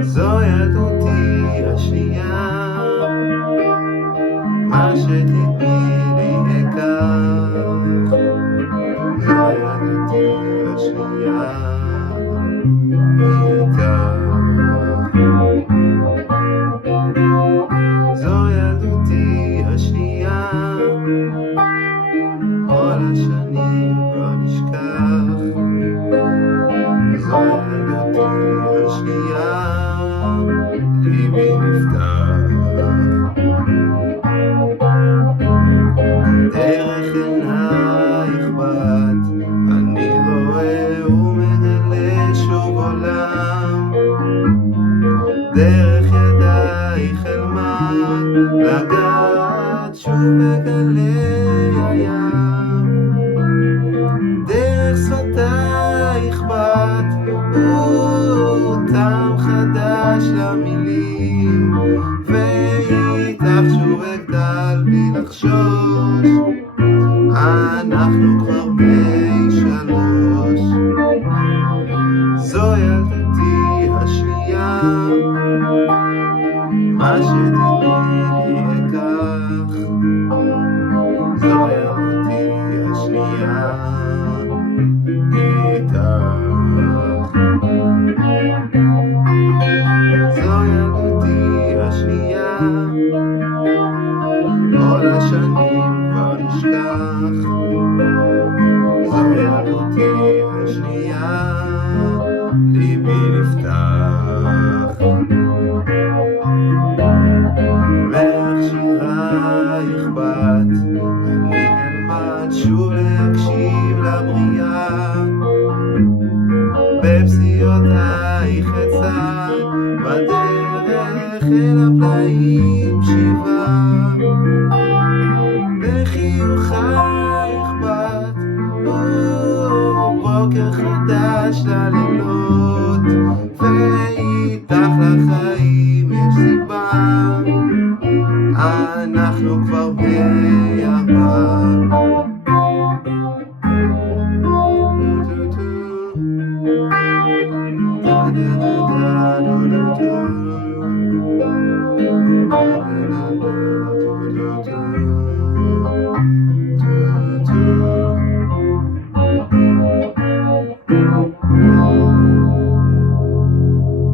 זו ילדותי השנייה, מה שתתני לי אקח. זו ילדותי השנייה, איתך. זו ילדותי השנייה, כל השנים כבר נשכח. זו ילדותי השנייה, ליבי נפתח. דרך עינייך בת, אני רואה ומגלה שוב עולם. דרך ידייך אלמד, לגעת שוב בגלי הים. דרך שפתייך בת, טעם חדש למילים, ואיתך שוב אגדל בלי לחשוש. אנחנו כבר בני 3. זו ילדותי השנייה, מה שתתני לי אקח. זו ילדותי השנייה, איתך. זו ילדותי השנייה, כל השנים כבר נשכח. זו ילדותי השנייה, ליבי נפתח. ואיך שירייך בת, אני אלמד שוב להקשיב לבריאה. בפסיעותייך אצעד, בדרך אל הפלאים שבעה. בחיוכייך בת, בוקר חדש ללילות, ואיתך לחיים יש סיבה. אנחנו כבר